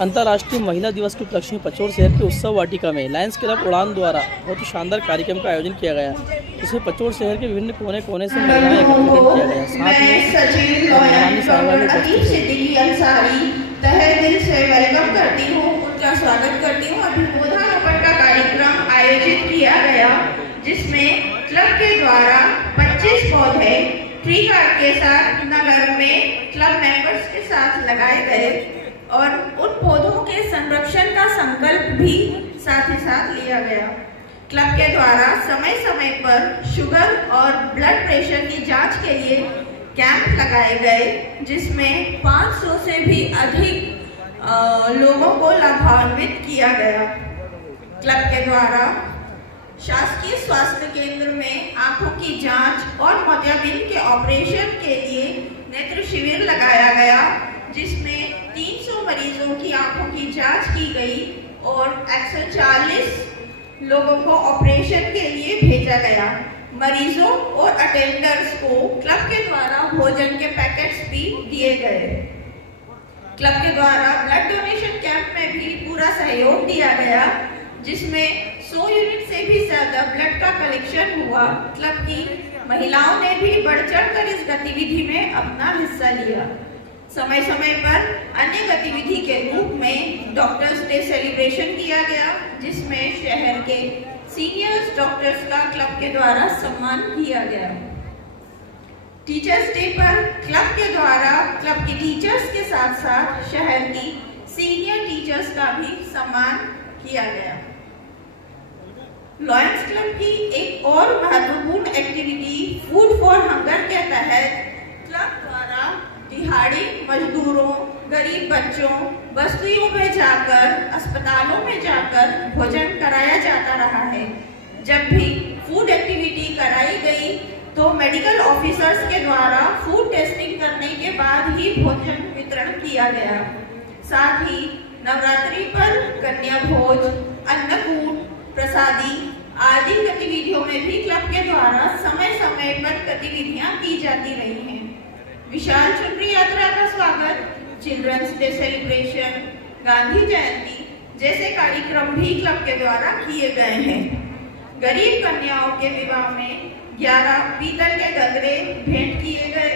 अंतर्राष्ट्रीय महिला दिवस के उपलक्ष्य में पचौर शहर के उत्सव वाटिका में लायंस क्लब उड़ान द्वारा बहुत ही शानदार कार्यक्रम का आयोजन किया गया, जिसमें पचौर शहर के विभिन्न कोने कोने से महिलाएं एकत्रित किया गया। साथ में तहे दिल से वेलकम करती हूँ, उनका स्वागत करती हूँ। अभी पौधारोपण का कार्यक्रम आयोजित किया गया, जिसमें क्लब के द्वारा 25 पौधे ट्री गार्ड के साथ नगर में क्लब मेंबर्स के साथ लगाए गए और उन पौधों के संरक्षण का संकल्प भी साथ ही साथ लिया गया। क्लब के द्वारा समय समय पर शुगर और ब्लड प्रेशर की जांच के लिए कैंप लगाए गए, जिसमें 500 से भी अधिक लोगों को लाभान्वित किया गया। क्लब के द्वारा शासकीय स्वास्थ्य केंद्र में आंखों की जांच और मोतियाबिंद के ऑपरेशन के लिए नेत्र शिविर लगाया गया, जिसमें 300 मरीजों की आंखों की जांच की गई और 140 लोगों को ऑपरेशन के लिए भेजा गया। मरीजों और अटेंडर्स को क्लब के द्वारा भोजन के पैकेट्स भी दिए गए। क्लब के द्वारा ब्लड डोनेशन कैंप में भी पूरा सहयोग दिया गया, जिसमें 100 यूनिट से भी ज्यादा ब्लड का कलेक्शन हुआ। क्लब की महिलाओं ने भी बढ़ चढ़कर इस गतिविधि में अपना हिस्सा लिया। समय समय पर अन्य गतिविधि के रूप में डॉक्टर्स डे सेलिब्रेशन किया गया, जिसमें शहर के सीनियर्स डॉक्टर्स का क्लब के द्वारा सम्मान किया गया। टीचर्स डे पर क्लब के द्वारा क्लब के टीचर्स के साथ साथ शहर की सीनियर टीचर्स का भी सम्मान किया गया। लॉयंस क्लब की एक और महत्वपूर्ण एक्टिविटी फूड फॉर हंगर के तहत क्लब द्वारा दिहाड़ी मजदूरों, गरीब बच्चों, बस्तियों में जाकर, अस्पतालों में जाकर भोजन कराया जाता रहा है। जब भी फूड एक्टिविटी कराई गई तो मेडिकल ऑफिसर्स के द्वारा फूड टेस्टिंग करने के बाद ही भोजन वितरण किया गया। साथ ही नवरात्रि पर कन्या भोज, अन्नकूट, प्रसादी आदि गतिविधियों में भी क्लब के द्वारा समय समय पर गतिविधियां की जाती रही हैं। विशाल चुनरी यात्रा का स्वागत, चिल्ड्रंस डे सेलिब्रेशन, गांधी जयंती जैसे कार्यक्रम भी क्लब के द्वारा किए गए हैं। गरीब कन्याओं के विवाह में 11 पीतल के गगरे भेंट किए गए।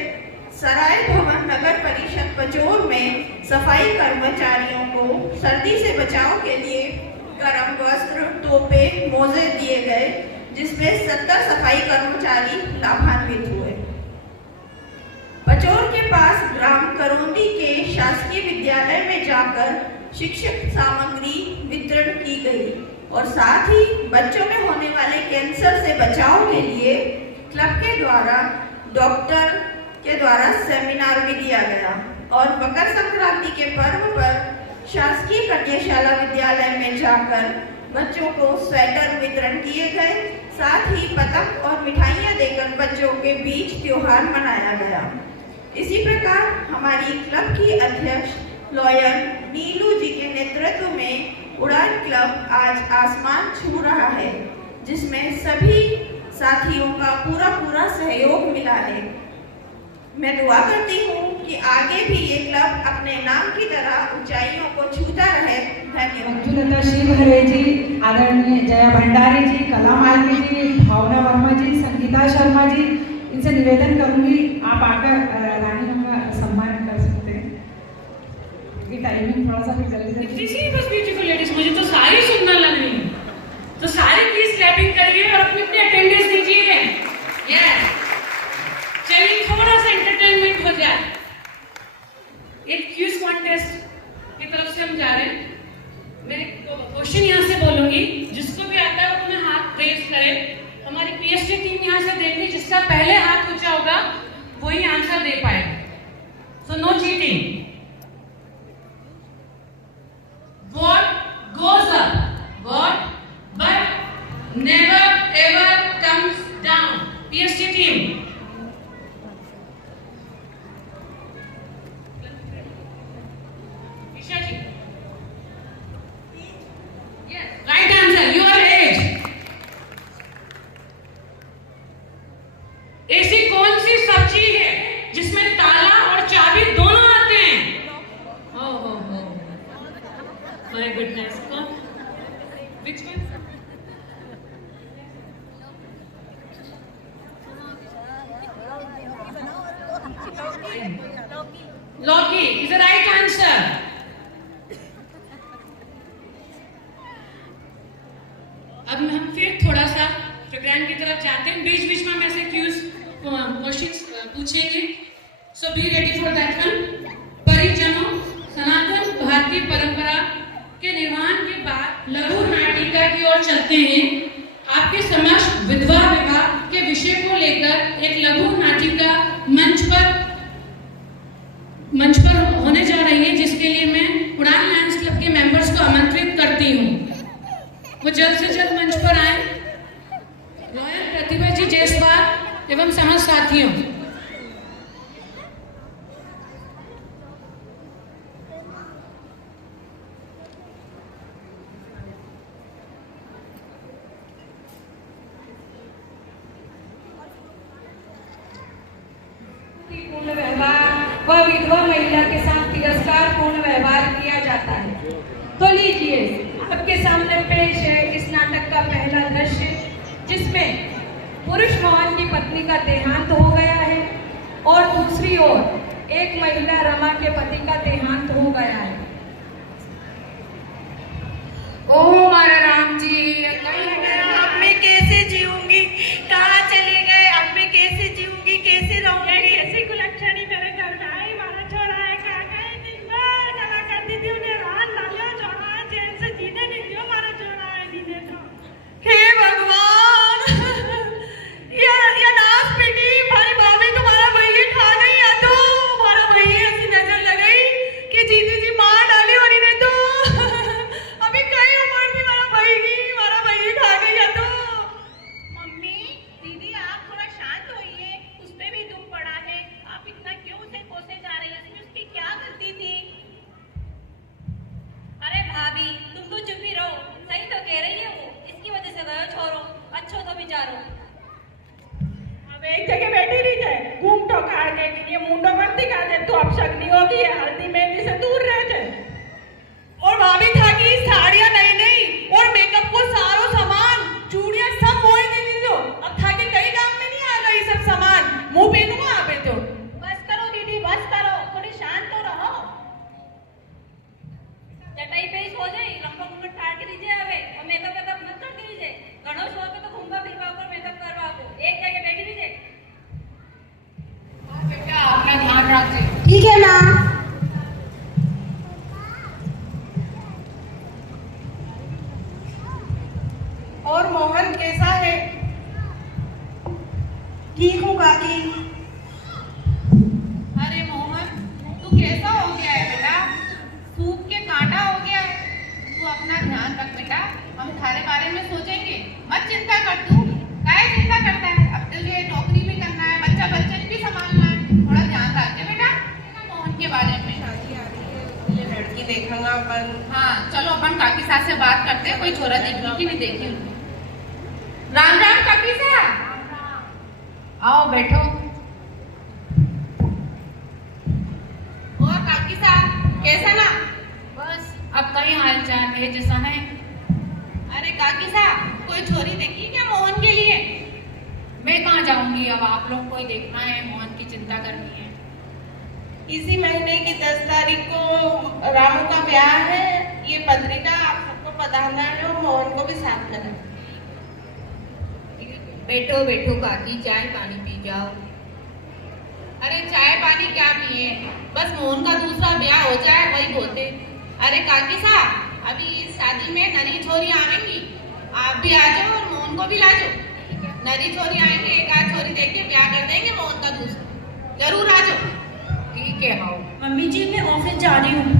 सराय भवन नगर परिषद पचौर में सफाई कर्मचारियों को सर्दी से बचाव के लिए गर्म वस्त्र, टोपे, मोजे दिए गए, जिसमें 70 सफाई कर्मचारी लाभान्वित हुए। पचौर के पास ग्राम करौंदी के शासकीय विद्यालय में जाकर शिक्षक सामग्री वितरण की गई और साथ ही बच्चों में होने वाले कैंसर से बचाव के लिए क्लब के द्वारा डॉक्टर के द्वारा सेमिनार भी दिया गया। और मकर संक्रांति के पर्व पर शासकीय कन्याशाला विद्यालय में जाकर बच्चों को स्वेटर वितरण किए गए। साथ ही पतंग और मिठाइयाँ देकर बच्चों के बीच त्योहार मनाया गया। इसी प्रकार हमारी क्लब की अध्यक्ष लॉयर नीलू जी के नेतृत्व में उड़ान क्लब आज आसमान छू रहा है, जिसमें सभी साथियों का पूरा सहयोग मिला है। मैं दुआ करती हूँ कि आगे भी ये क्लब अपने नाम की तरह ऊंचाइयों को छूता रहे। धन्यवाद। शिवहरे जी, आदरणीय जया भंडारी जी, कला मालवी जी, भावना वर्मा जी, संगीता शर्मा जी, इनसे निवेदन करूंगी आप आकर रानी का सम्मान कर सकते हैं। ये टाइमिंग थोड़ा सा भी ब्यूटीफुल लेडीज, मुझे तो सारी सुनना लग रही है, तो सारी प्लीज क्लैपिंग करिए और अपनी अपनी अटेंडेंस दीजिए। यस, चलिए थोड़ा सा एंटरटेनमेंट हो जाए। एक क्विज कॉन्टेस्ट की तरफ से हम जा रहे हैं। मैं क्वेश्चन यहाँ से बोलूंगी, जिसको भी आता है वो अपना हाथ रेज करे। हमारी पीएचडी टीम यहाँ से देख ली, जिसका पहले हाथ ऊंचा होगा वही आंसर दे पाएगा। So no cheating. What goes up, what but never ever comes down. PhD team. Isha ji. Yes, right answer. Your age. ऐसी कौन सी सब्जी है जिसमें ताला और चाबी दोनों आते हैं? हो माय गुडनेस, कौन? Which one? Loki is the right answer. अब हम फिर थोड़ा सा प्रोग्राम की तरफ जाते हैं। बीच बीच में हम ऐसे क्वेश्चंस पूछेंगे, so be ready for that one. परिजनों, सनातन भारतीय परंपरा के निर्माण के बाद लघु नाटिका की ओर चलते हैं। आपके समक्ष विधवा विवाह के विषय को लेकर एक लघु नाटिका मंच पर होने जा रही है, जिसके लिए मैं उड़ान लायंस क्लब के मेंबर्स को आमंत्रित करती हूँ। वो जल्द से जल्द मंच पर आए। रॉयल प्रतिभा जी जयसवाल एवं समस्त साथियों, पूर्ण व्यवहार व विधवा महिला के साथ तिरस्कार पूर्ण व्यवहार किया जाता है। तो लीजिए, आपके सामने पेश है इस नाटक का पहला दृश्य, जिसमें पुरुष मोहन की पत्नी का देहांत हो गया है और दूसरी ओर एक महिला रमा के पति का देहांत हो गया है। ओह मारा राम जी, अब मैं कैसे जीऊंगी? कहाँ चले गए? अब मैं कैसे जीऊंगी, कैसे रहूंगी? ऐसी कुलक्षणी मेरे घर में आई, मारा छोड़ा है, कहाँ गए? दिन भर चला करती थी, उन्हें रान डालियो, छोड़ा है, चैन से जीने नहीं दियो, मारा छोड़ा है, जीने तो। हे भगवान, ये नाश बेटी, भाई भाभी तुम्हारा भैया खा गई या तो हमारा भैया ऐसी नजर लग गई कि जीती जी मार डाली और इन्हें तो अभी कई उम्र थी हमारा भैया खा गई या तो। मम्मी, दीदी आप थोड़ा शांत होइए, उस पे भी दुख पड़ा है, आप इतना क्यों उसे कोसे जा रही हैं? उसमें उसकी क्या गलती थी? अरे भाभी, तुम तो चुप ही रहो, सही तो कह रही है वो, इसकी वजह से गयो छोरो, अच्छो तो बिचारो। अब एक जगह बैठी रही जाए, घूम टोकाड़ के लिए मुंडो मत दिखा दे, तू अब शगनी होगी, हल्दी मेहंदी से दूर रह जाए। और भाभी था कि साड़ियां नई नई और मेकअप को सारो सामान, चूड़ियां सब मोड़ दी थी। तो अब था कि कई काम में नहीं आ गई सब सामान, मुंह पहनूंगा आप तो। बस करो दीदी, बस करो, थोड़ी शांत तो रहो। चटाई पे ही सो जाए, लंबा घूंघट ठाड़ के दीजिए हवे, और मेकअप मत कर दीजिए। घणो शौक है तो घूमवा फिरवा कर मेकअप करवा को, एक जगह बैठी दीजिए। बेटा अपना ध्यान रखिए। ठीक है ना? और मोहन कैसा है? ठीक हूँ काकी। अरे मोहन, तू कैसा हो गया है बेटा? सूख के कांटा हो गया है। तू अपना ध्यान रख बेटा, हम तुम्हारे बारे में सोचेंगे, मत चिंता कर। तू काहे चिंता करता है? अब तुझे नौकरी भी करना है, बच्चे भी संभालना है, थोड़ा ध्यान रखिए बेटा मोहन के बारे में। ये लड़की देखेंगे अपन। हाँ चलो, अपन काकी साहब से बात करते हैं, कोई छोरा देखी कि नहीं देखी। राम राम काकी साहब, आओ बैठो। और काकी साहब कैसा ना? बस अब कहीं हाल चाल है जैसा है। अरे काकी साहब, कोई छोरी देखी क्या मोहन के लिए? मैं कहाँ जाऊंगी, अब आप लोग को ही देखना है, मोहन की चिंता करनी है। इसी महीने की 10 तारीख को रामू का ब्याह है। ये पत्रिका आप सबको पधारना है और मोहन को भी साथ लेना। बैठो बैठो काकी, चाय पानी पी जाओ। अरे चाय पानी क्या पिए, बस मोहन का दूसरा ब्याह हो जाए वही होते। अरे काकी साहब, अभी इस शादी में नरी छोरी आवेंगी, आप भी आ जाओ और मोहन को भी ला जाओ। नरी छोरी आएंगे, एक आध छोरी देख के ब्याह कर देंगे मोहन का दूसरा। जरूर आ जाओ। ठीक है। हाँ मम्मी जी, मैं ऑफिस जा रही हूँ।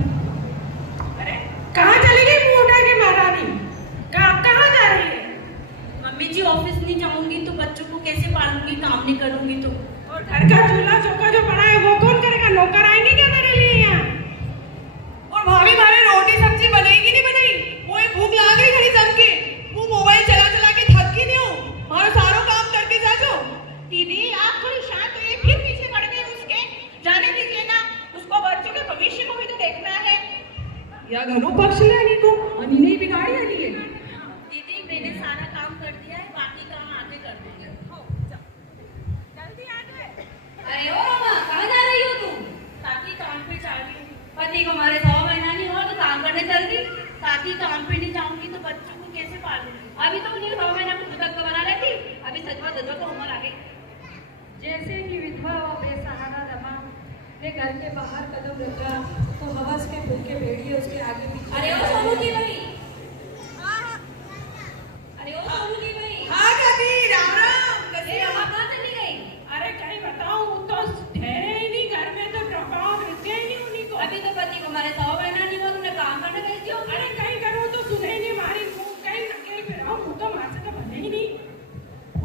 अरे कहाँ चली गई मुंह उठा के महारानी? कहाँ जा रही है? मम्मी जी, ऑफिस नहीं जाऊंगी तो बच्चों को कैसे पालूंगी, काम नहीं करूंगी तो। और घर का चूल्हा चौका जो पड़ा है वो कौन करेगा? नौकर आएंगे क्या तेरे लिए यहाँ? और भाभी हमारे रोटी सब्जी बनेगी नहीं बनाई? वो भूख लगा गई घड़ी जम के, वो मोबाइल चला चला के थक गई नहीं हो, हमारा सारा काम करके जा जाओ। दीदी आप थोड़ी शांत होइए, फिर पीछे पड़ गए उसके। जाने दीजिए ना, उसको बच्चों के भविष्य को भी तो देखना है। या घरों पक्ष लेनी को अनि नहीं बिगाड़ी आनी है। दीदी मैंने सारा काम कर दिया है, बाकी काम आगे कर दूंगी। अरे ओ मामा, कहाँ जा रही हो तुम? ताकि काम पे जा रही हूँ। पति को हमारे 100 महीना नहीं हुआ तो काम करने चल दी। ताकि काम पे नहीं जाऊंगी तो बच्चों को कैसे पालूंगी? अभी तो मुझे 100 महीना कुछ तक बना लेती, अभी सजवा सजवा तो उम्र आ गई। जैसे ही विधवा और बेसहारा रमा ने घर के बाहर कदम रखा तो हवस के भूखे भेड़िए उसके आगे पीछे। अरे ओ सोनू की भाई, अरे ओ सोनू की भाई, हाँ काकी, राम राम। कैसे रमा कहाँ चली गई? अरे क्या बताऊं, वो तो ठहरे ही नहीं घर में, तो प्रभाव रुके ही नहीं उन्हीं को। अभी तो पति को हमारे 100 महीना नहीं हुआ, तुमने काम करने गई क्यों? अरे कहीं करूँ तो सुने ही नहीं हमारी मुंह, कहीं न कहीं फिर हम तो मार से तो बने ही नहीं।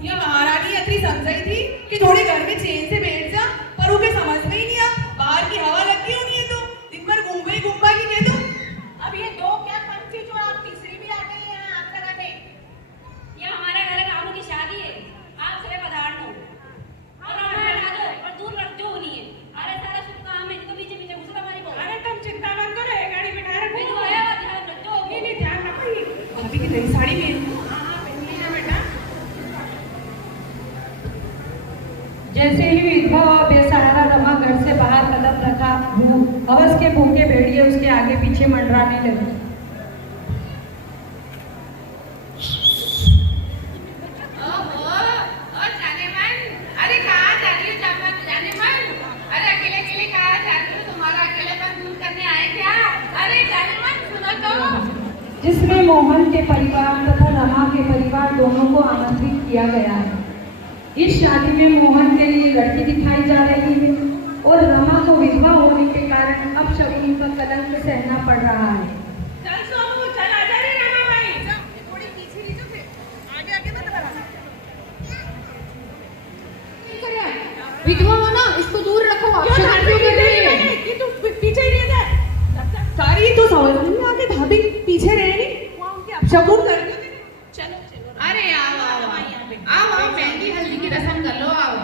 ये महारानी इतनी समझाई थी कि थोड़े घर में चैन से बैठ जा, पर वो के समझ में ही नहीं आ। बाहर की हवा लगी होनी है तो दिन भर घूम की कह दो। अब ये दो क्या पंथी जो आप तीसरी भी आ गई है हाथ लगाने। ये हमारे घर कामों की शादी है, आप सिर्फ पधार दो और आप हटा दो और दूर रख दो उन्हें। अरे सारा शुभ काम है, तो पीछे पीछे घुसो हमारी को। अरे तुम चिंता मत करो, ये गाड़ी बिठा रखो। मैं तो आया ध्यान रखो। नहीं ध्यान रखो। अभी की नई साड़ी पहन। हाँ पहन लीजिए बेटा। जैसे ही विधवा और बेसहारा रमा घर से बाहर कदम रखा, हवस के भूखे भेड़िए उसके आगे पीछे मंडराने लगे। जाने मन, अरे कहाँ जा रही हो जाने मन? अरे अकेले अकेले कहाँ जा रही हो? तुम्हारा अकेलेपन दूर करने आए क्या? अरे जाने मन, सुनो तो। जिसमें मोहन के परिवार तथा रमा के परिवार दोनों को आमंत्रित किया गया है। इस शादी में मोहन के लिए लड़की दिखाई जा रही है और रमा को विधवा होने के कारण अब शगुन का कलंक सहना पड़ रहा है। चल सोनू, चल आ जा रे रमा भाई। थोड़ी पीछे लीजिए, फिर आगे मत बढ़ाना। विधवा हो ना, इसको दूर रखो। कि तू पीछे ही रह जा। सारी तो समझ नहीं आगे, भाभी पीछे रहे नहीं, वहाँ उनके अपशगुन कर दिया। अरे आओ मेहंदी हल्दी की रस्म कर लो, आओ।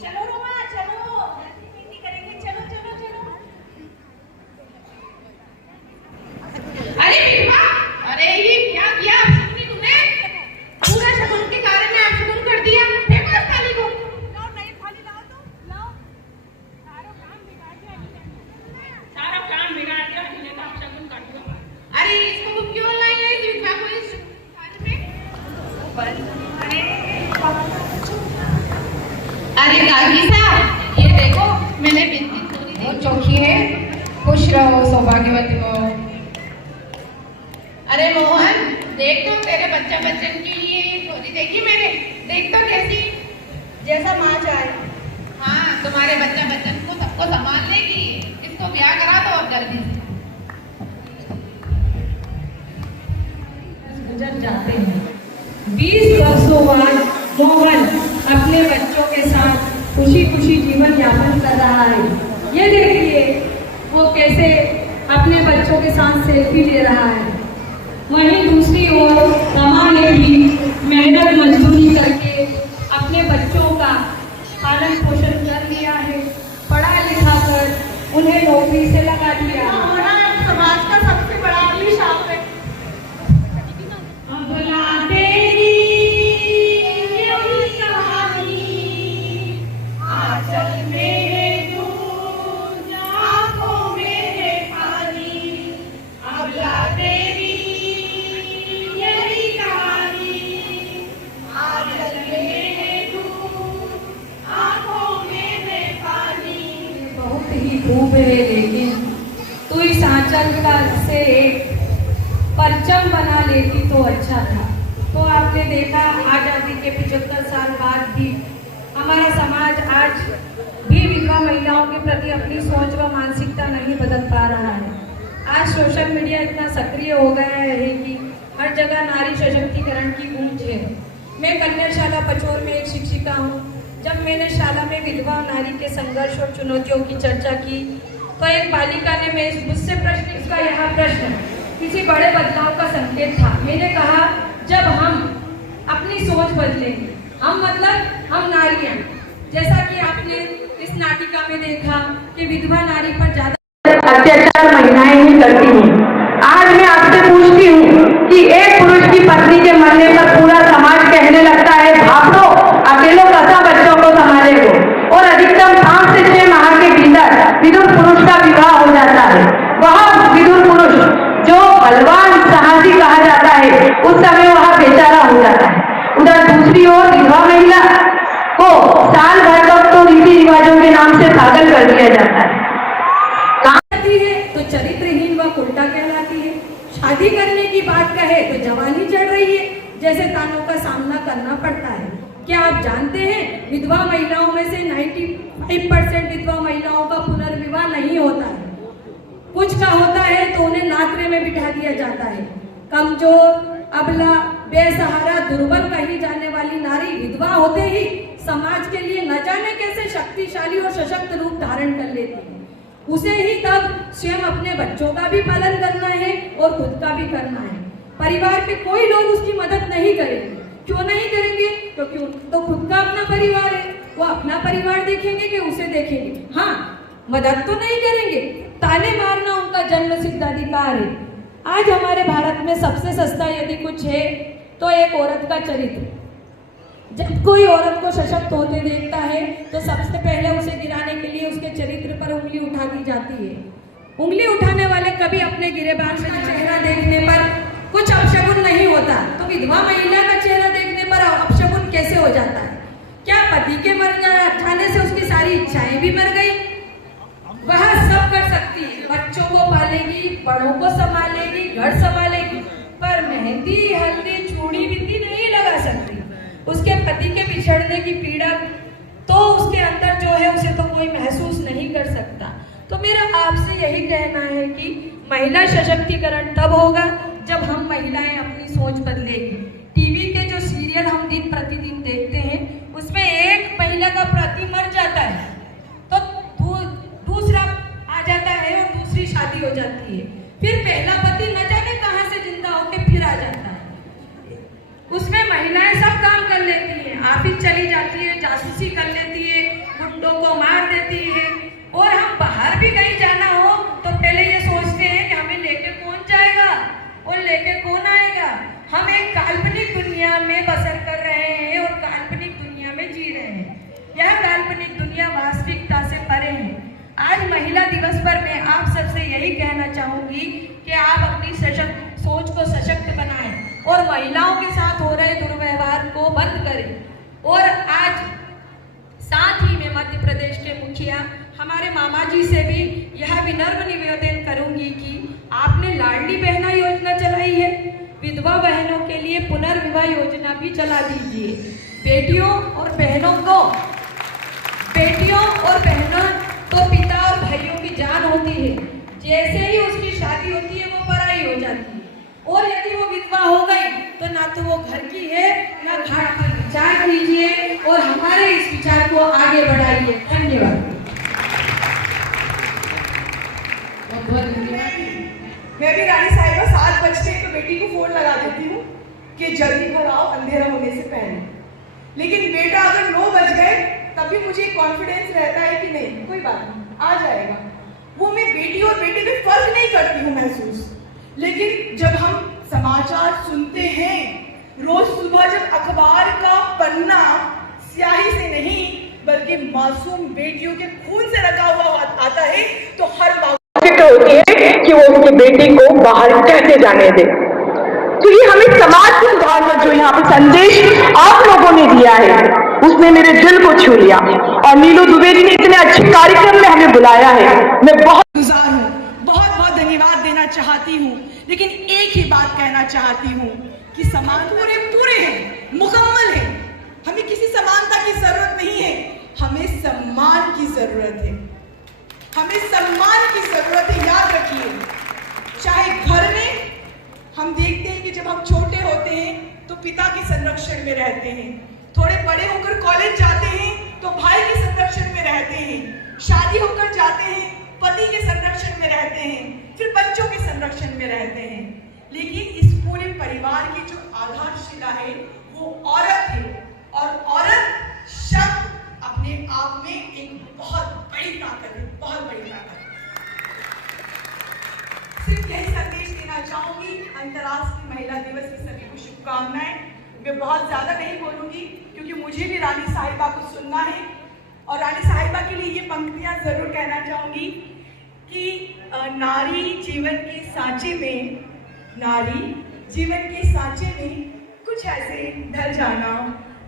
चलो रमा, चलो मेहंदी करेंगे। चलो चलो चलो। अरे विधवा, अरे ये क्या किया अपशगुनी तुमने? पूरा शगुन के कारण ने अपशगुन कर दिया। फेंको इस थाली को। नई थाली लाओ तो लाओ। सारा काम बिगाड़ दिया इन्हें तो अपशगुन कर दिया। अरे इसको तुम क्यों लाई है इस विधवा को इस थाली में? अरे काकी साहब, ये देखो मैंने बिंदी तोड़ी बहुत चौकी है, खुश रहो सौभाग्यवती हो। अरे मोहन, देख तो तेरे बच्चन के लिए ये चोरी देखी मैंने, देख तो कैसी। जैसा माँ चाहे। हाँ, तुम्हारे बच्चन को सबको संभाल लेगी। इसको ब्याह करा दो अब जल्दी से। गुजर जाते हैं। 20 वर्षों बाद मोहन अपने बच्चों के साथ खुशी खुशी जीवन यापन कर रहा है। ये देखिए वो कैसे अपने बच्चों के साथ सेल्फी ले रहा है। वहीं दूसरी ओर रमा ने भी मेहनत मजदूरी करके अपने बच्चों का पालन पोषण कर लिया है, पढ़ा लिखा कर उन्हें नौकरी से लगा दिया। समाज का सबसे बड़ा अभिशाप है। खूब है, लेकिन तू इस आंचल का से एक परचम बना लेती तो अच्छा था। तो आपने देखा आज़ादी के 75 साल बाद भी हमारा समाज आज भी विधवा महिलाओं के प्रति अपनी सोच व मानसिकता नहीं बदल पा रहा है। आज सोशल मीडिया इतना सक्रिय हो गया है कि हर जगह नारी सशक्तिकरण की गूंज है। मैं कन्याशाला पचोर में एक शिक्षिका हूँ। जब मैंने शाला में विधवा नारी के संघर्ष और चुनौतियों की चर्चा की तो एक बालिका ने मुझसे प्रश्न, इसका यह प्रश्न किसी बड़े बदलाव का संकेत था। मैंने कहा जब हम अपनी सोच बदलेंगे, हम मतलब हम नारियां, जैसा कि आपने इस नाटिका में देखा कि विधवा नारी पर ज्यादा अत्याचार महिलाएं ही करती हैं। आज मैं आपसे पूछती हूँ कि एक पुरुष की पत्नी के मरने पर पूरा समाज कहने लगता है भाग लो, अकेलो कैसा बच्चों को संभालेगो, और अधिकतम 5 से 6 माह के भीतर विधुर पुरुष का विवाह हो जाता है। वह विधुर पुरुष जो बलवान साहसी कहा जाता है, उस समय वह बेचारा हो जाता है। उधर दूसरी ओर विधवा महिला को साल भर तक तो रीति रिवाजों के नाम से पागल कर दिया जाता है। तो चरित्रहीन व उल्टा कहलाती है। शादी करने की बात कहे तो जवानी चढ़ रही है जैसे तानों का सामना करना पड़ता है। क्या आप जानते हैं विधवा महिलाओं में से 95% विधवा महिलाओं का पुनर्विवाह नहीं होता है। कुछ का होता है तो उन्हें नाकरे में बिठा दिया जाता है। कमजोर, अबला, बेसहारा, दुर्बल कही जाने वाली नारी विधवा होते ही समाज के लिए न जाने कैसे शक्तिशाली और सशक्त रूप धारण कर लेती है। उसे ही तब स्वयं अपने बच्चों का भी पालन करना है और खुद का भी करना है। परिवार के कोई लोग उसकी मदद नहीं करेंगे। क्यों नहीं करेंगे? क्योंकि तो खुद का अपना परिवार है, वो अपना परिवार देखेंगे कि उसे देखेंगे। हाँ, मदद तो नहीं करेंगे। ताने मारना उनका जन्म सिद्ध अधिकार है। आज हमारे भारत में सबसे सस्ता यदि कुछ है तो एक औरत का चरित्र। जब कोई औरत को सशक्त होते देखता है तो सबसे पहले उसे गिराने के लिए उसके चरित्र पर उंगली उठा दी जाती है। उंगली उठाने वाले कभी अपने गिरेबान से चेहरा देखने पर कुछ अपशगुन नहीं होता, तो विधवा महिला का चेहरा देखने पर अपशगुन कैसे हो जाता है? क्या पति के मर जाने से उसकी सारी इच्छाएं भी मर गई? वह सब कर सकती है, बच्चों को पालेगी, बड़ों को संभालेगी, घर संभालेगी, पर मेहंदी, हल्दी, चूड़ी, बिंदी नहीं लगा सकती। उसके पति के बिछड़ने की पीड़ा तो उसके अंदर जो है उसे तो कोई महसूस नहीं कर सकता। तो मेरा आपसे यही कहना है कि महिला सशक्तिकरण तब होगा जब हम महिलाएं अपनी सोच बदलेगी। टीवी के जो सीरियल हम दिन प्रतिदिन देखते हैं उसमें एक महिला का पति मर जाता है तो दूसरा आ जाता है और दूसरी शादी हो जाती है। फिर पहला पति न जाने कहां से जिंदा होके फिर आ जाता है। उसमें महिलाएं सब काम कर लेती हैं, ऑफिस चली जाती है, जासूसी कर लेती है, गुंडों को मार देती है, और हम बाहर भी कहीं जाना हो तो पहले ये सोचते हैं कि हमें लेके कौन जाएगा और लेके कौन आएगा। हम एक काल्पनिक दुनिया में बसर कर रहे हैं और काल्पनिक दुनिया में जी रहे हैं। यह काल्पनिक दुनिया वास्तविकता से परे है। आज महिला दिवस पर मैं आप सबसे यही कहना चाहूंगी कि आप अपनी सोच को सशक्त बनाएं और महिलाओं के साथ हो रहे दुर्व्यवहार को बंद करें। और आज साथ ही मैं मध्य प्रदेश के मुखिया हमारे मामा जी से भी यह विनम्र निवेदन करूंगी कि आपने लाडली बहना योजना चलाई है, विधवा बहनों के लिए पुनर्विवाह योजना भी चला दीजिए। बेटियों और बहनों तो पिता और भाइयों की जान होती है। जैसे ही उसकी शादी होती है वो पराई हो जाती है, और यदि वो विधवा हो गई तो ना तो वो घर की है ना घाट पर। विचार कीजिए और हमारे इस विचार को आगे बढ़ाइए। धन्यवाद। मैं भी रानी साहिबा 7 बजते तो बेटी को फोन लगा देती हूँ कि जल्दी घर आओ, अंधेरा होने से पहले। लेकिन बेटा अगर 9 बज गए तब भी मुझे कॉन्फिडेंस रहता है कि नहीं कोई बात नहीं, आ जाएगा। वो मैं बेटी और बेटे में फर्क नहीं करती हूँ महसूस। लेकिन जब हम समाचार सुनते हैं, रोज सुबह जब अखबार का पन्ना स्याही से नहीं बल्कि मासूम बेटियों के खून से रखा हुआ आता है, तो हर बात फिक्र होती है कि वो उनकी बेटी को बाहर कैसे जाने दे। तो ये हमें समाज के सुधार का जो यहाँ पे संदेश आप लोगों ने दिया है उसने मेरे दिल को छू लिया, और नीलू दुबे जी ने इतने अच्छे कार्यक्रम में हमें बुलाया है। मैं बहुत गुजार हूँ, बहुत बहुत धन्यवाद देना चाहती हूँ। लेकिन एक ही बात कहना चाहती हूँ कि समाज पूरे हैं, मुकम्मल है। हमें किसी समानता की जरूरत नहीं है, हमें सम्मान की जरूरत है। हमें सम्मान की जरूरत है, याद रखिए। चाहे घर में हम देखते हैं कि जब हम छोटे होते हैं तो पिता के संरक्षण में रहते हैं, थोड़े बड़े होकर कॉलेज जाते हैं तो भाई के संरक्षण में रहते हैं, शादी होकर जाते हैं पति के संरक्षण में रहते हैं, फिर बच्चों के संरक्षण में रहते हैं। लेकिन इस पूरे परिवार की जो आधारशिला है वो औरत है, और औरत शब्द अपने आप में एक बहुत बड़ी ताकत है, बहुत बड़ी ताकत है। सिर्फ यही संदेश देना चाहूंगी, अंतर्राष्ट्रीय महिला दिवस की सभी को शुभकामनाएं। मैं बहुत ज्यादा नहीं बोलूंगी क्योंकि मुझे भी रानी साहिबा को सुनना है, और रानी साहिबा के लिए ये पंक्तियां जरूर कहना चाहूंगी कि नारी जीवन के सांचे में, नारी जीवन के सांचे में कुछ ऐसे ढल जाना,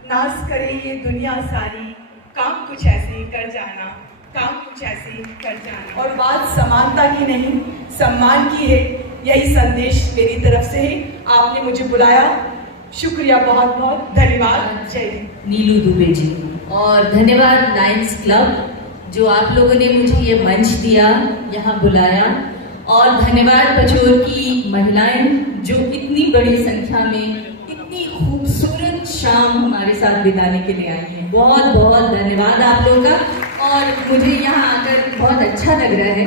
नाज करे ये दुनिया सारी, काम कुछ ऐसे कर जाना, काम कुछ ऐसे कर जाना। और बात समानता की नहीं, सम्मान की है। यही संदेश मेरी तरफ से है। आपने मुझे बुलाया, शुक्रिया, बहुत बहुत धन्यवाद। जय हिंद। नीलू दुबे जी, और धन्यवाद लायंस क्लब जो आप लोगों ने मुझे ये मंच दिया, यहाँ बुलाया, और धन्यवाद पचोर की महिलाएं जो इतनी बड़ी संख्या में इतनी खूबसूरत शाम हमारे साथ बिताने के लिए आई हैं। बहुत बहुत धन्यवाद आप लोगों का। और मुझे यहाँ आकर बहुत अच्छा लग रहा है।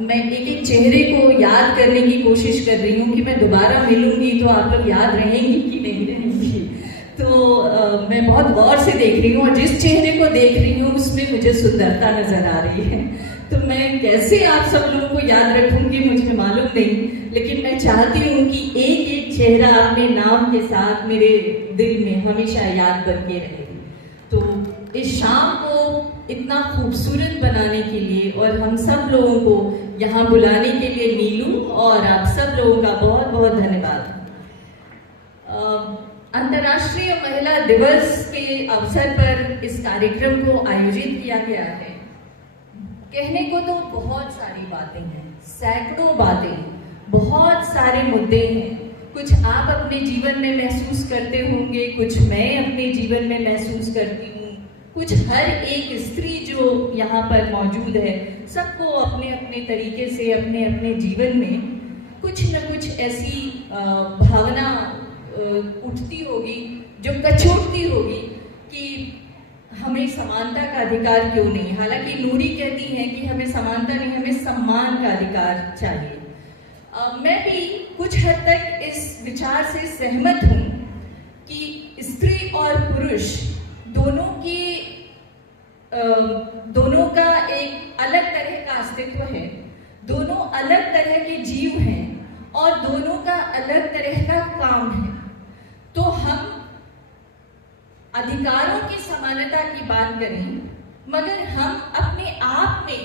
मैं एक एक चेहरे को याद करने की कोशिश कर रही हूँ कि मैं दोबारा मिलूंगी तो आप लोग याद रहेंगी कि नहीं रहेंगी। तो मैं बहुत गौर से देख रही हूँ, और जिस चेहरे को देख रही हूँ उसमें मुझे सुंदरता नजर आ रही है। तो मैं कैसे आप सब लोगों को याद रखूंगी मुझे मालूम नहीं, लेकिन मैं चाहती हूँ कि एक एक चेहरा अपने नाम के साथ मेरे दिल में हमेशा याद बन के रहे। तो इस शाम को इतना खूबसूरत बनाने के लिए और हम सब लोगों को यहाँ बुलाने के लिए नीलू और आप सब लोगों का बहुत बहुत धन्यवाद। अंतर्राष्ट्रीय महिला दिवस के अवसर पर इस कार्यक्रम को आयोजित किया गया है। कहने को तो बहुत सारी बातें हैं, सैकड़ों बातें, बहुत सारे मुद्दे हैं। कुछ आप अपने जीवन में महसूस करते होंगे, कुछ मैं अपने जीवन में महसूस करती हूँ, कुछ हर एक स्त्री जो यहाँ पर मौजूद है सबको अपने अपने तरीके से अपने अपने जीवन में कुछ न कुछ ऐसी भावना उठती होगी जो कचोटती होगी कि हमें समानता का अधिकार क्यों नहीं। हालांकि नूरी कहती हैं कि हमें समानता नहीं, हमें सम्मान का अधिकार चाहिए। मैं भी कुछ हद तक इस विचार से सहमत हूँ कि स्त्री और पुरुष दोनों का एक अलग तरह का अस्तित्व है, दोनों अलग तरह के जीव हैं और दोनों का अलग तरह का काम है। तो हम अधिकारों की समानता की बात करें, मगर हम अपने आप में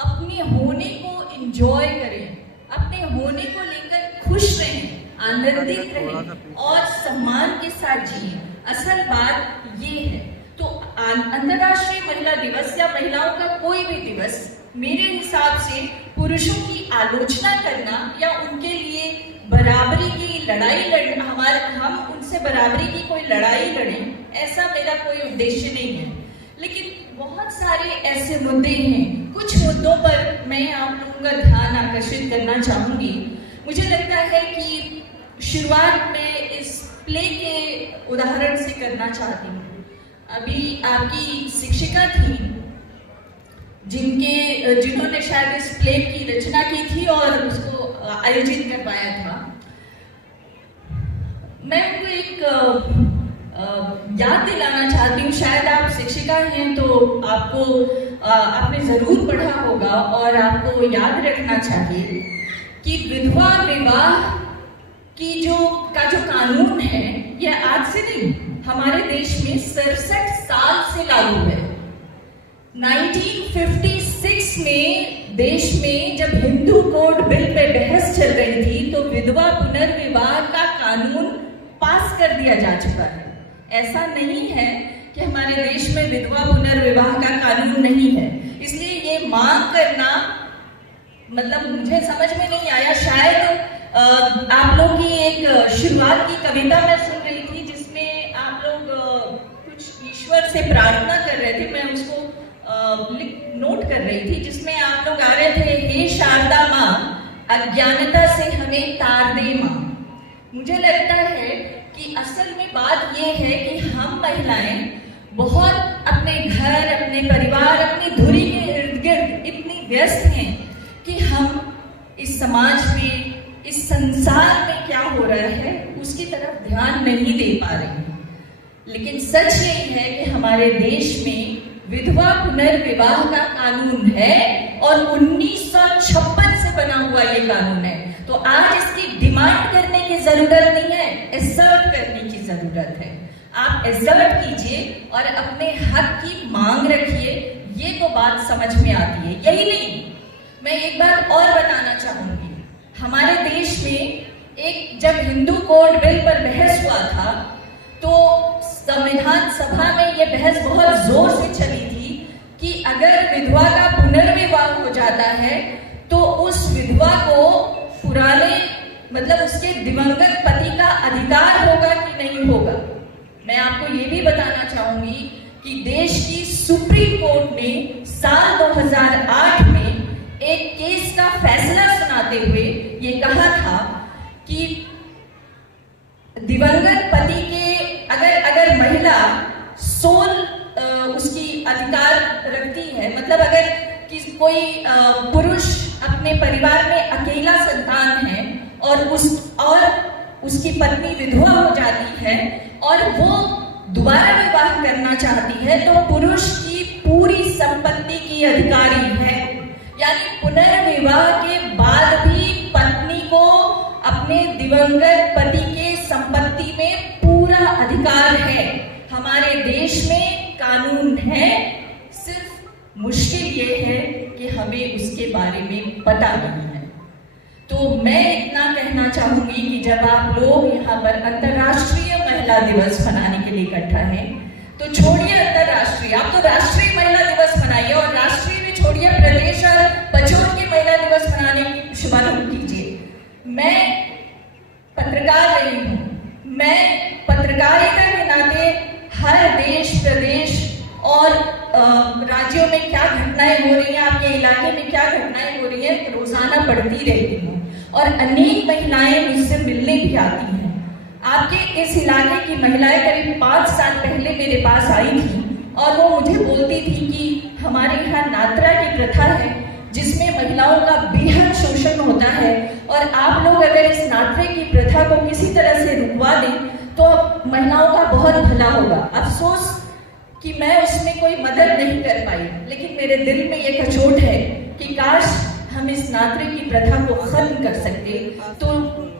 अपने होने को एंजॉय करें, अपने होने को लेकर खुश रहें, आनंदित रहें और सम्मान के साथ जिए। असल बात ये है। तो अंतर्राष्ट्रीय महिला दिवस या महिलाओं का कोई भी दिवस मेरे हिसाब से पुरुषों की आलोचना करना या उनके लिए बराबरी की लड़ाई लड़ना, हम उनसे बराबरी की कोई लड़ाई लड़ें, ऐसा मेरा कोई उद्देश्य नहीं है। लेकिन बहुत सारे ऐसे मुद्दे हैं, कुछ मुद्दों पर मैं आप लोगों का ध्यान आकर्षित करना चाहूंगी। मुझे लगता है कि शुरुआत में इस प्ले के उदाहरण से करना चाहती हूँ। अभी आपकी शिक्षिका थी जिन्होंने शायद इस प्ले की रचना की थी और उसको आयोजित करवाया था। मैं उनको एक याद दिलाना चाहती हूँ। शायद आप शिक्षिका हैं तो आपने जरूर पढ़ा होगा और आपको याद रखना चाहिए कि विधवा विवाह की जो कानून है यह आज से नहीं, हमारे देश में 67 साल से लागू है। 1956 में देश में जब हिंदू कोड बिल पे बहस चल रही थी तो विधवा पुनर्विवाह का कानून पास कर दिया जा चुका है। ऐसा नहीं है कि हमारे देश में विधवा पुनर्विवाह का कानून नहीं है। इसलिए ये मांग करना मतलब मुझे समझ में नहीं आया। शायद आप लोग की एक शुरुआत की कविता मैं सुन रही थी जिसमें आप लोग कुछ ईश्वर से प्रार्थना कर रहे थे, मैं उसको नोट कर रही थी, जिसमें आप लोग आ रहे थे, हे शारदा माँ अज्ञानता से हमें तार दे माँ। मुझे लगता है कि असल में बात यह है कि हम महिलाएं बहुत अपने घर, अपने परिवार, अपनी धुरी के इर्द गिर्द इतनी व्यस्त हैं कि हम इस समाज में, इस संसार में क्या हो रहा है उसकी तरफ ध्यान नहीं दे पा रहे हैं। लेकिन सच यही है कि हमारे देश में विधवा पुनर्विवाह का कानून है और 1956 से बना हुआ ये कानून है। तो आज इसकी डिमांड करने की जरूरत नहीं है, एसर्ट करने की जरूरत है। आप एसर्ट कीजिए और अपने हक की मांग रखिए, ये तो बात समझ में आती है। यही नहीं, मैं एक बात और बताना चाहूंगी। हमारे देश में एक जब हिंदू कोड बिल पर बहस हुआ था तो संविधान सभा में यह बहस बहुत जोर से चली थी कि अगर विधवा का पुनर्विवाह हो जाता है तो उस विधवा को पुराने मतलब उसके दिवंगत पति का अधिकार होगा कि नहीं होगा। मैं आपको ये भी बताना चाहूंगी कि देश की सुप्रीम कोर्ट ने साल 2008 में एक केस का फैसला सुनाते हुए ये कहा था कि दिवंगत पति के अगर महिला सोल उसकी अधिकार रखती है, मतलब अगर कोई पुरुष अपने परिवार में अकेला संतान है और उसकी पत्नी विधवा हो जाती है और वो दोबारा विवाह करना चाहती है तो पुरुष की पूरी संपत्ति की अधिकारी है। यानी पुनर्विवाह के बाद भी पत्नी को अपने दिवंगत पति के संपत्ति में पूरा अधिकार है। हमारे देश में कानून है, सिर्फ मुश्किल ये है कि हमें उसके बारे में पता नहीं है। तो मैं इतना कहना चाहूंगी कि जब आप लोग यहाँ पर अंतर्राष्ट्रीय महिला दिवस मनाने के लिए इकट्ठा हैं तो छोड़िए अंतर्राष्ट्रीय, आप तो राष्ट्रीय महिला दिवस मनाइए और राष्ट्रीय में छोड़िए, प्रदेश और पचोर की महिला दिवस मनाने की शुभारंभ कीजिए। मैं पत्रकार रही हूँ, मैं पत्रकारिता के नाते हर देश प्रदेश और राज्यों में क्या घटनाएं हो रही हैं, आपके इलाके में क्या घटनाएं हो रही हैं, रोजाना पढ़ती रहती हूँ और अनेक महिलाएं मुझसे मिलने भी आती हैं। आपके इस इलाके की महिलाएं करीब 5 साल पहले मेरे पास आई थी और वो मुझे बोलती थी कि हमारे यहाँ नात्रा की प्रथा है जिसमें महिलाओं का बेहद शोषण होता है और आप लोग अगर इस नात्रे की प्रथा को किसी तरह से रुकवा दें तो महिलाओं का बहुत भला होगा। अफसोस कि मैं उसमें कोई मदद नहीं कर पाई, लेकिन मेरे दिल में ये कचोट है कि काश हम इस नात्रे की प्रथा को खत्म कर सकते तो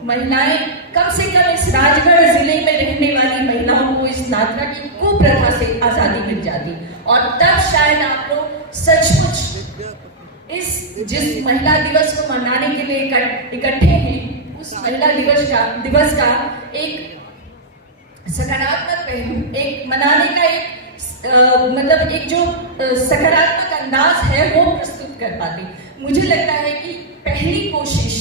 महिलाएं कम से कम इस राजगढ़ जिले में रहने वाली महिलाओं को इस नात्रा की कुप्रथा से आजादी मिल जाती और तब शायद आप लोग सचमुच इस जिस महिला दिवस को मनाने के लिए इकट्ठे हैं उस महिला दिवस का एक सकारात्मक पहलू, एक मनाने का मतलब एक जो सकारात्मक अंदाज है वो प्रस्तुत कर पाते। मुझे लगता है कि पहली कोशिश,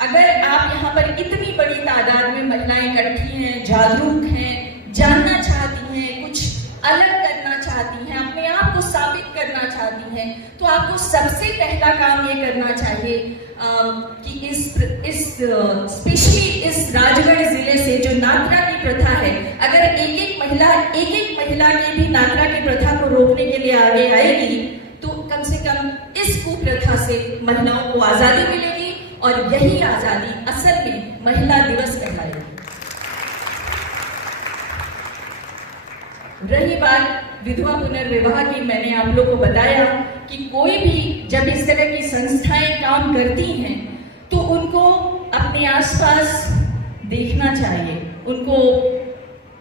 अगर आप यहाँ पर इतनी बड़ी तादाद में महिलाएं इकट्ठी हैं, जागरूक हैं, जानना चाहती हैं, कुछ अलग करना चाहती हैं, अपने आप को साबित करना चाहती हैं, तो आपको सबसे पहला काम ये करना चाहिए कि इस स्पेशली इस राजगढ़ जिले से जो नात्रा की प्रथा है, अगर एक एक महिला की भी नात्रा की प्रथा को रोकने के लिए आगे आएगी तो कम से कम इस कुप्रथा से महिलाओं को आजादी मिलेगी और यही आजादी असल में महिला दिवस कहलाएगी। रही बात विधवा पुनर्विवाह की, मैंने आप लोगों को बताया कि कोई भी जब इस तरह की संस्थाएं काम करती हैं तो उनको अपने आसपास देखना चाहिए, उनको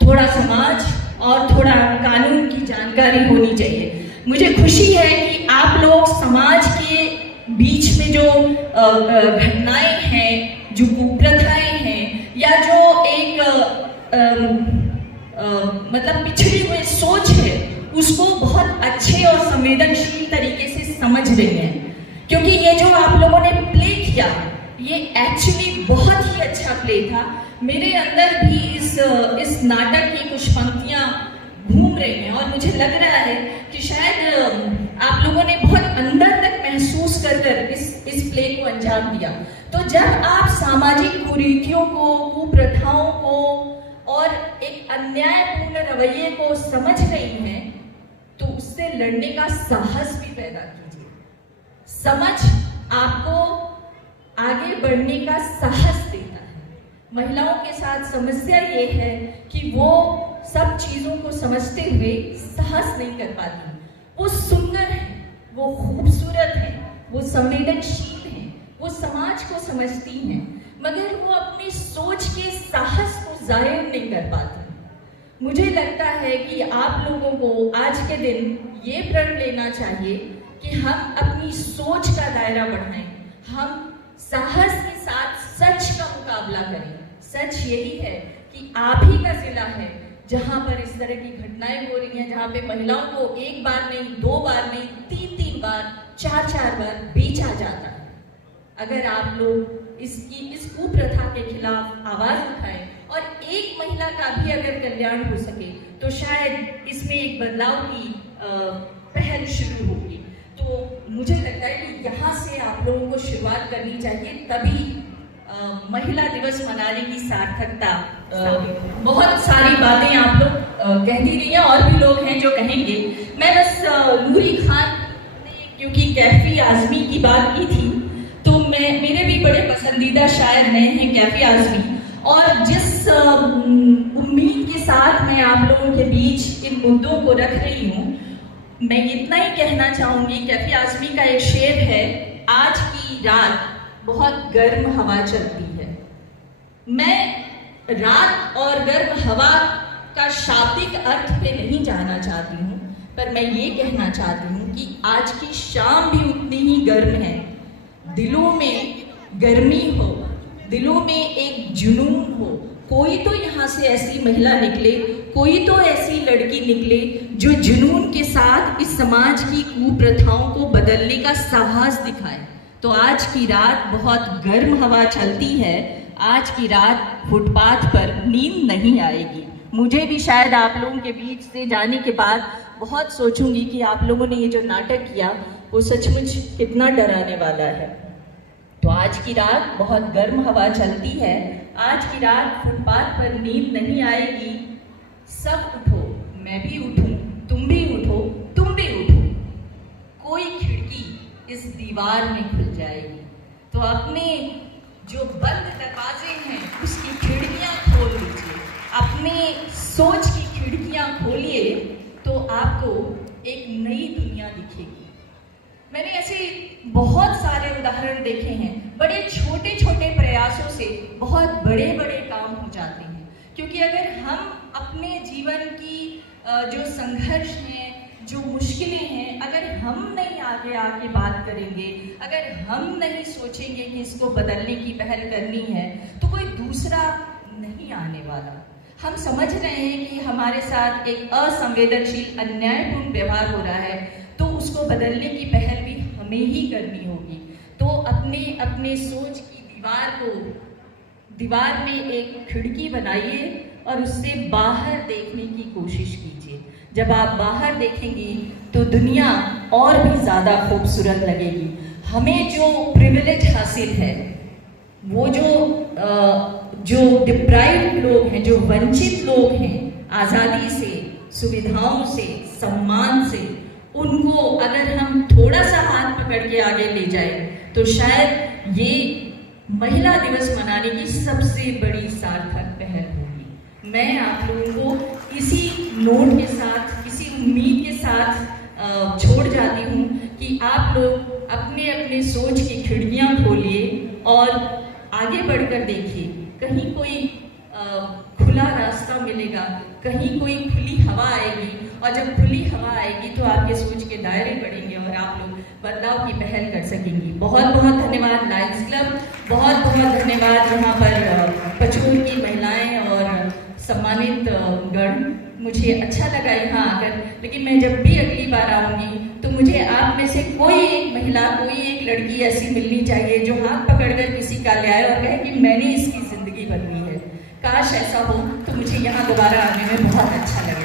थोड़ा समाज और थोड़ा कानून की जानकारी होनी चाहिए। मुझे खुशी है कि आप लोग समाज के बीच में जो घटनाएं हैं, जो कुप्रथाएं हैं या जो एक मतलब पिछड़ी हुई सोच है उसको बहुत अच्छे और संवेदनशील तरीके से समझ रहे हैं, क्योंकि ये जो आप लोगों ने प्ले किया ये एक्चुअली बहुत ही अच्छा प्ले था। मेरे अंदर भी इस नाटक की कुछ पंक्तियां घूम रही हैं और मुझे लग रहा है कि शायद आप लोगों ने बहुत अंदर तक महसूस कर इस प्ले को अंजाम दिया। तो जब आप सामाजिक कुरीतियों को, कुप्रथाओं को और एक अन्यायपूर्ण रवैये को समझ रही हैं तो उससे लड़ने का साहस भी पैदा कीजिए। समझ आपको आगे बढ़ने का साहस देता है। महिलाओं के साथ समस्या ये है कि वो सब चीज़ों को समझते हुए साहस नहीं कर पाती। वो सुंदर है, वो खूबसूरत है, वो संवेदनशील है, वो समाज को समझती हैं, मगर वो अपनी सोच के साहस को जाहिर नहीं कर पाती। मुझे लगता है कि आप लोगों को आज के दिन ये प्रण लेना चाहिए कि हम अपनी सोच का दायरा बढ़ाएं, हम साहस के साथ सच का मुकाबला करें। सच यही है कि आप ही का जिला है जहां पर इस तरह की घटनाएं हो रही हैं, जहां पे महिलाओं को एक बार नहीं, दो बार नहीं, तीन बार, चार बार बेचा जाता है। अगर आप लोग इस कुप्रथा के खिलाफ आवाज उठाएं और एक महिला का भी अगर कल्याण हो सके तो शायद इसमें एक बदलाव की पहल शुरू होगी। तो मुझे लगता है कि यहाँ से आप लोगों को शुरुआत करनी चाहिए, तभी महिला दिवस मनाने की सार्थकता। बहुत सारी बातें आप लोग कहती रही हैं और भी लोग हैं जो कहेंगे। मैं बस नूरी खान ने क्योंकि कैफी आजमी की बात की थी, तो मेरे भी बड़े पसंदीदा शायर रहे हैं कैफी आजमी, और जिस उम्मीद के साथ मैं आप लोगों के बीच इन मुद्दों को रख रही हूँ, मैं इतना ही कहना चाहूँगी। कैफी आजमी का एक शेर है, आज की रात बहुत गर्म हवा चलती है। मैं रात और गर्म हवा का शाब्दिक अर्थ पे नहीं जाना चाहती हूँ, पर मैं ये कहना चाहती हूँ कि आज की शाम भी उतनी ही गर्म है। दिलों में गर्मी हो, दिलों में एक जुनून हो। कोई तो यहाँ से ऐसी महिला निकले, कोई तो ऐसी लड़की निकले जो जुनून के साथ इस समाज की कुप्रथाओं को बदलने का साहस दिखाए। तो आज की रात बहुत गर्म हवा चलती है, आज की रात फुटपाथ पर नींद नहीं आएगी। मुझे भी शायद आप लोगों के बीच से जाने के बाद बहुत सोचूंगी कि आप लोगों ने ये जो नाटक किया वो सचमुच कितना डराने वाला है। तो आज की रात बहुत गर्म हवा चलती है, आज की रात फुटपाथ पर नींद नहीं आएगी। सब उठो, मैं भी उठूं, तुम भी उठो, तुम भी उठो। कोई खिड़की इस दीवार में खुल जाएगी। तो अपने जो बंद दरवाजे हैं उसकी खिड़कियां खोल दीजिए, अपने सोच की खिड़कियां खोलिए, तो आपको एक नई दुनिया दिखेगी। मैंने ऐसे बहुत सारे उदाहरण देखे हैं, बड़े छोटे छोटे प्रयासों से बहुत बड़े बड़े काम हो जाते हैं। क्योंकि अगर हम अपने जीवन की जो संघर्ष हैं, जो मुश्किलें हैं, अगर हम नहीं आगे आके बात करेंगे, अगर हम नहीं सोचेंगे कि इसको बदलने की पहल करनी है, तो कोई दूसरा नहीं आने वाला। हम समझ रहे हैं कि हमारे साथ एक असंवेदनशील, अन्यायपूर्ण व्यवहार हो रहा है, तो उसको बदलने की पहल भी हमें ही करनी होगी। तो अपने अपने सोच की दीवार में एक खिड़की बनाइए और उससे बाहर देखने की कोशिश कीजिए। जब आप बाहर देखेंगी तो दुनिया और भी ज़्यादा खूबसूरत लगेगी। हमें जो प्रिविलेज हासिल है, वो जो डिप्राइव्ड लोग हैं, जो वंचित लोग हैं आज़ादी से, सुविधाओं से, सम्मान से, उनको अगर हम थोड़ा सा हाथ पकड़ के आगे ले जाए तो शायद ये महिला दिवस मनाने की सबसे बड़ी सार्थक पहल होगी। मैं आप लोगों को इसी नोट के साथ, इसी उम्मीद के साथ छोड़ जाती हूँ कि आप लोग अपने अपने सोच की खिड़कियाँ खोलिए और आगे बढ़कर देखिए, कहीं कोई खुला रास्ता मिलेगा, कहीं कोई खुली हवा आएगी, और जब खुली हवा आएगी तो आपके सोच के दायरे बढ़ेंगे और आप लोग बदलाव की पहल कर सकेंगी। बहुत बहुत धन्यवाद लायंस क्लब, बहुत बहुत धन्यवाद यहाँ पर पचूर की महिलाएं और सम्मानित गण। मुझे अच्छा लगा यहाँ आकर, लेकिन मैं जब भी अगली बार आऊँगी तो मुझे आप में से कोई एक महिला, कोई एक लड़की ऐसी मिलनी चाहिए जो हाथ पकड़कर किसी का ले आए और कहे कि मैंने इसकी ज़िंदगी बदली है। काश ऐसा हो तो मुझे यहाँ दोबारा आने में बहुत अच्छा लगा।